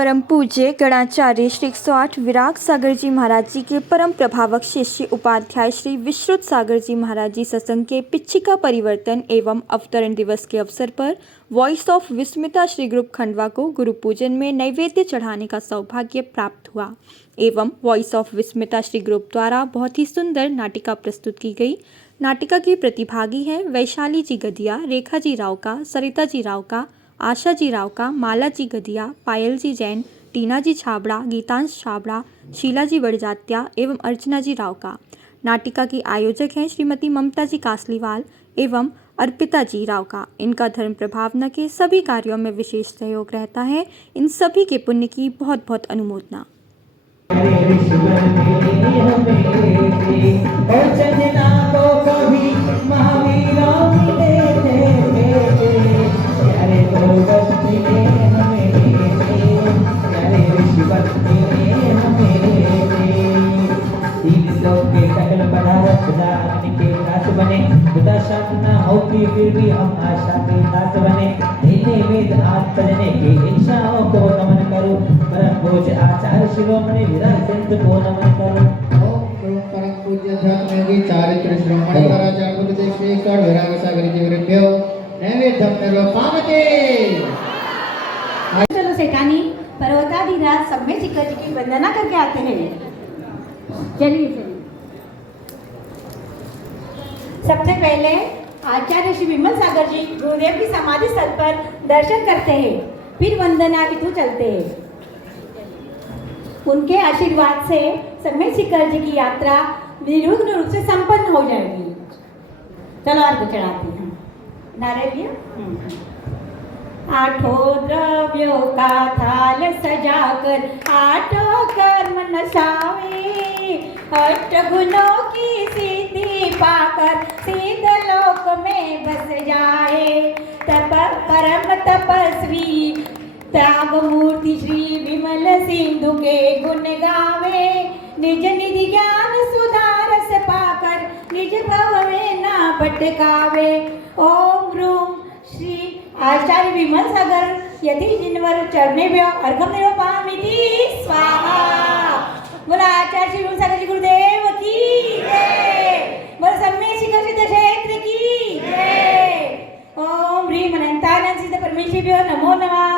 परम पूज्य गणाचार्य श्री 108 विराग सागर जी महाराज जी के परम प्रभावक शिष्य उपाध्याय श्री विश्रुत सागर जी महाराज जी सत्संग के पिच्छिका परिवर्तन एवं अवतरण दिवस के अवसर पर voice of Vismita Shri group Khandwa को गुरु पूजन में नैवेद्य चढ़ाने का सौभाग्य प्राप्त हुआ एवं voice of Vismita Shri group द्वारा बहुत ही सुंदर नाटिका प्रस्तुत की गई। नाटिका की प्रतिभागी हैं वैशाली जी गदिया, रेखा जी राव का, सरिता जी राव का, आशा जी राव का, माला जी गदिया, पायल जी जैन, टीना जी छाबड़ा, गीतांश छाबड़ा, शीला जी बड़जात्या एवं अर्चना जी राव का। नाटिका की आयोजक हैं श्रीमती ममता जी कासलीवाल एवं अर्पिता जी राव का। इनका धर्म प्रभावना के सभी कार्यों में विशेष सहयोग रहता है। इन सभी के पुण्य की बहुत बहुत अनुमोदना। फिर भी हम आशा के साथ बने वेद आज चलने की इच्छाओं को नमन करो। परम पूज्य आचार्य शिरोमणि विराज संत को नमन करो। परम पूज्य धर्मयोगी चारित्र शिरोमणि महाराज गुरुदेव श्री कर विराग सागर जी गुरुभ्यो नैवेद्यम निरूपामते। चलो सेठानी पर्वताधिराज सम्य शिखर जी की वंदना करके आते हैं। चलिए सबसे पहले आचार्य श्री विमल सागर जी गुरुदेव की समाधि स्थल पर दर्शन करते हैं, फिर वंदना हेतु चलते हैं। उनके आशीर्वाद से सम्य शिखर जी की यात्रा निर्विघ्न रूप से संपन्न हो जाएगी। चलो अर्घ चढ़ाते हैं। नारियल आठों द्रव्यों का थाल सजाकर आठों कर्म नशावे, अष्ट गुणों की सिद्धि पाकर सिद्ध लोक में बस जाए। परम तपस्वी त्याग मूर्ति श्री विमल सिंधु के गुण गावे, निज निधि ज्ञान सुधारस पाकर निज भव में ना भटकावे। ओम रूम श्री आचार्य विमल सागर यदि जिनवर चरणे व्यो अर्घम निरूपामिति स्वाहा। बोला आचार्य श्री विमल सागर जी गुरुदेव की जय। बोला सम्य शिखर सिद्ध क्षेत्र की जय। ओम ह्रीम अनंतानंद सिद्ध परमेश्वरिभ्यो नमो नमः।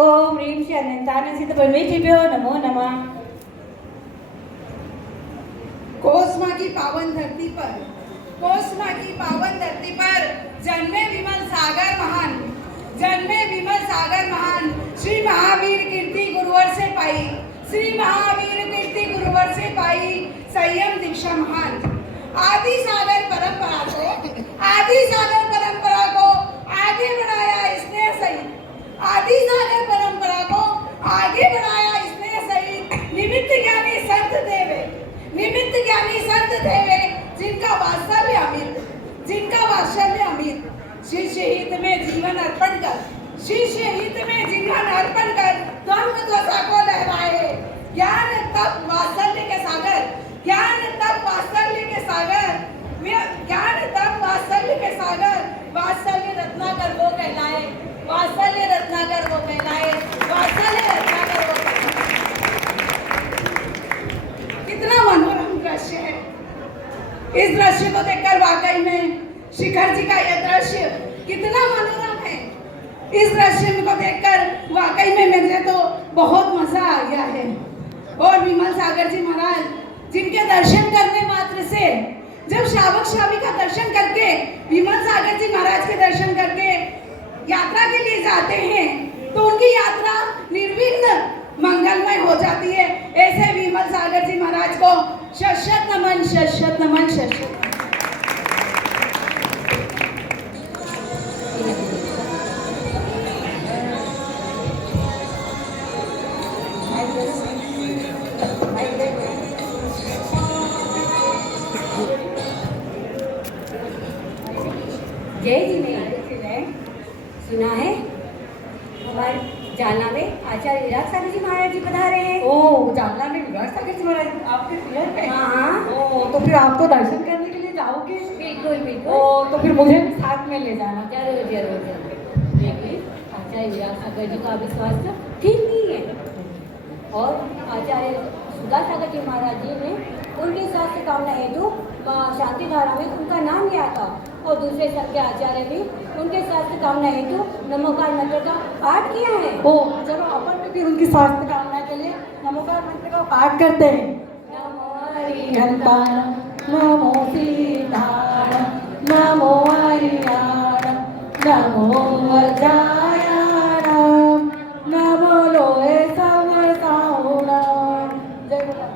ओम ह्रीम श्री अनंतानंद सिद्ध परमेश्वरिभ्यो नमो नमः। कोसमा की पावन धरती पर जन्मे विमल सागर महान, जन्मे विमल सागर महान। श्री महावीर कीर्ति गुरुवर से पाई, श्री महावीर कीर्ति गुरुवर से पाई संयम दीक्षा महान। आदि सागर परंपरा को आगे बढ़ाया स्नेह सहित, आदि सागर परंपरा को आगे बढ़ाया स्नेह सहित। निमित्त ज्ञानी संत देवे, निमित्त ज्ञानी संत देवे जिनका वात्सल्य अमित, शिष्य हित में जीवन अर्पण कर, शिष्य हित में जीवन अर्पण कर द्वंद्व ध्वजा को लहराए। ज्ञान तप वात्सल्य के सागर, ज्ञान तप वात्सल्य के सागर, ज्ञान तप वात्सल्य के सागर। वात्सल्य रत्नाकर वो कहलाए, वात्सल्य रत्नाकर वो कहलाए, वात्सल्य रत्नाकर वो कहलाए। कितना मनोरम दृश्य है। इस दृश्य को देखकर वाकई में शिखर जी का यह दृश्य कितना मनोरम है। इस दृश्य को देखकर वाकई में मुझे तो बहुत मजा आ गया है। और विमल सागर जी महाराज जिनके दर्शन करने मात्र से, जब श्रावक श्राविका दर्शन करके विमल सागर जी महाराज के दर्शन करके यात्रा के लिए जाते हैं तो उनकी यात्रा निर्विघ्न मंगलमय हो जाती है। ऐसे विमल सागर जी महाराज को शत नमन, शत नमन, शत नमन। जय जी ने सुना है हमारे जालना में आचार्य विराग सागर जी महाराज जी पधारे हैं। ओ, जालना में विराग सागर जी महाराज आपके पियर पे? हाँ। ओ, तो फिर आप तो दर्शन करने के लिए जाओगे? बिल्कुल बिल्कुल। ओ, तो फिर मुझे भी साथ में ले जाना। जरूर जरूर जरूर। लेकिन आचार्य विराग सागर जी का अभी स्वास्थ्य ठीक नहीं है। विद्यासागर जी महाराज जी ने उनकी शास्त्र कामना हेतु शांति धारा में उनका नाम लिया था। और दूसरे संघ के आचार्य भी उनके शास्त्र कामना हेतु नमोकार मंत्र का पाठ किया है। ओ चलो अपन भी फिर उनकी शास्त्र कामना के लिए नमोकार मंत्र का पाठ करते हैं। नमो हरिहंताणं, नमो सीताणं, नमो हरियाणं, नमो वज्रायाणं, नमो लोहे समसाहुणं। जय बोलो।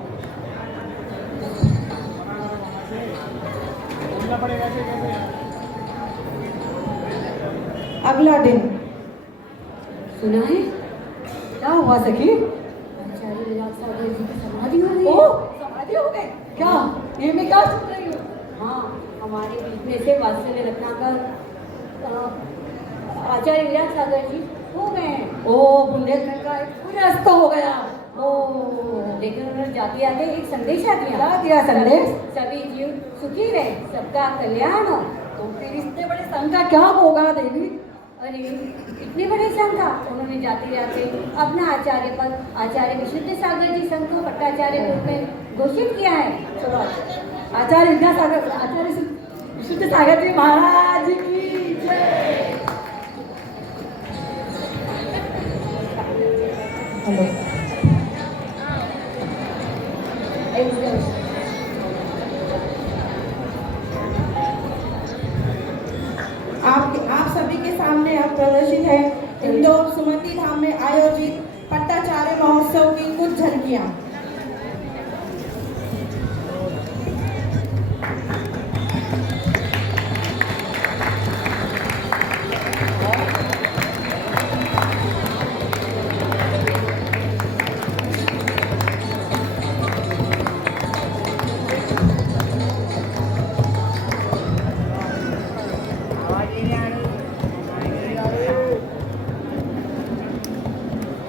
अगला दिन सुना है क्या हुआ सखी? आचार्य विरागसागर जी की समाधि हो गई ओ है। समाधि हो गई क्या? ये मैं क्या सुन रही हूँ? हाँ, हमारे बीच में से वात्सल्य रत्नाकर आचार्य विरागसागर जी हो गए हैं। ओ बुंदेलखंड का एक सूर्यास्त हो गया। ओ लेकिन उन्होंने जाते आते एक संदेश आ दिया। क्या दिया संदेश? सभी जीव सुखी रहे, सबका कल्याण हो। तो फिर इतने बड़े संघ का क्या होगा देवी? अरे इतने बड़े संघ का उन्होंने जाते जाते अपना आचार्य पद आचार्य विशुद्ध सागर जी संघ को पट्टाचार्य के रूप में घोषित किया है। चलो आचार्य विद्यासागर आचार्य विशुद्ध सागर जी महाराज की जय। हेलो आप सभी के सामने अब प्रदर्शित है इंदौर सुमति धाम में आयोजित पट्टाचार्य महोत्सव की कुछ झलकियां।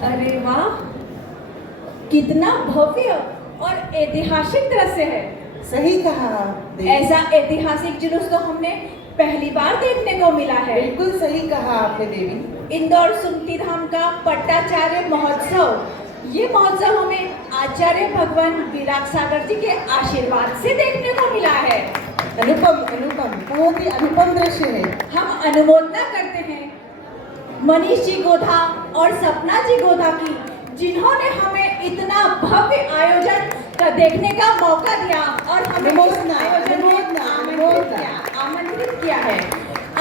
अरे वाह, कितना भव्य और ऐतिहासिक दृश्य है। सही कहा देवी। ऐसा ऐतिहासिक जुलूस तो हमने पहली बार देखने को मिला है। बिल्कुल सही कहा आपने देवी। इंदौर सुमति धाम का पट्टाचार्य महोत्सव, ये महोत्सव हमें आचार्य भगवान विरागसागर जी के आशीर्वाद से देखने को मिला है। अनुपम अनुपम बहुत ही अनुपम दृश्य है। हम अनुमोदना करते हैं मनीष जी गोधा और सपना जी गोधा की, जिन्होंने हमें इतना भव्य आयोजन का देखने का मौका दिया और हमें इस आयोजन में आमंत्रित किया है।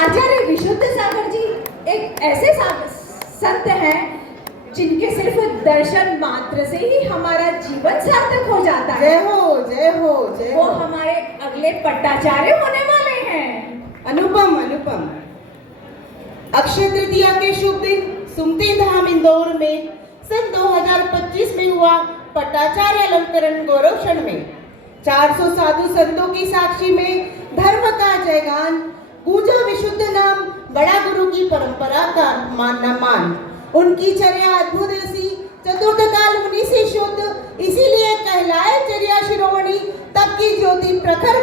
आचार्य विशुद्ध सागर जी एक ऐसे संत हैं जिनके सिर्फ दर्शन मात्र से ही हमारा जीवन सार्थक हो जाता है। जय हो जय हो जय वो हो। हमारे अगले पट्टाचार्य होने वाले हैं। अनुपम अनुपम। अक्षय तृतीया के शुभ दिन सुमति धाम इंदौर में सन 2025 में हुआ पट्टाचार्य अलंकरण गौरव क्षण में 400 साधु संतों की साक्षी में धर्म का जयगान, पूजा विशुद्ध नाम, बड़ा गुरु की परंपरा का मान। उनकी चर्या अद्भुत ऐसी, चतुर्थ काल मुनि से शुद्ध, इसीलिए कहलाए चर्या शिरोमणि। तब की ज्योति प्रखर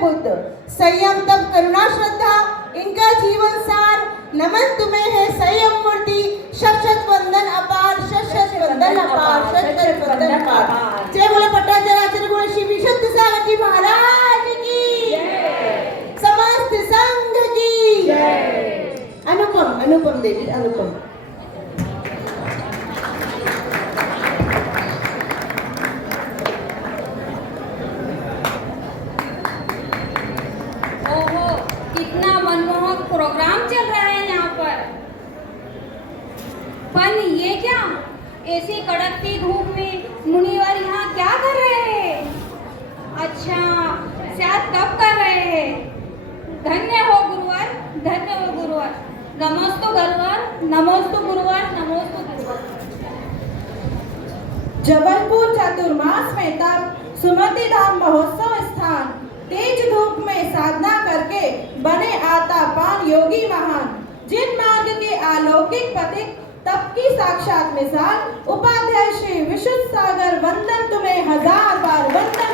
बुद्ध, संयम तप करुणा श्रद्धा, इनका जीवन सार। नमन तुम्हें है संयम मूर्ति, शत वंदन अपार, शत वंदन अपार, शत वंदन अपार। जय बोले पट्टाचार्य आचार्य गुरु श्री विशुद्ध सागर जी महाराज की, समस्त संघ की। अनुपम अनुपम देवी अनुपम। ओहो, कितना मनमोहक प्रोग्राम चल रहा है यहाँ पर। पर ये क्या, ऐसी कड़कती धूप में मुनिवर यहाँ क्या कर रहे हैं? अच्छा, शायद तप कर रहे हैं। धन्य हो गुरुवर, धन्य हो गुरुवर। नमोस्तु गुरुवर, नमोस्तु गुरुवर, नमोस्तु गुरुवर। जबलपुर चातुर्मास में तब सुमति धाम महोत्सव स्थान, तेज धूप में साधना करके बने आता पान योगी महान, जिन मार्ग के अलौकिक पथिक तप की साक्षात मिसाल। उपाध्याय श्री विशुद्ध सागर, वंदन तुम्हें हजार बार, वंदन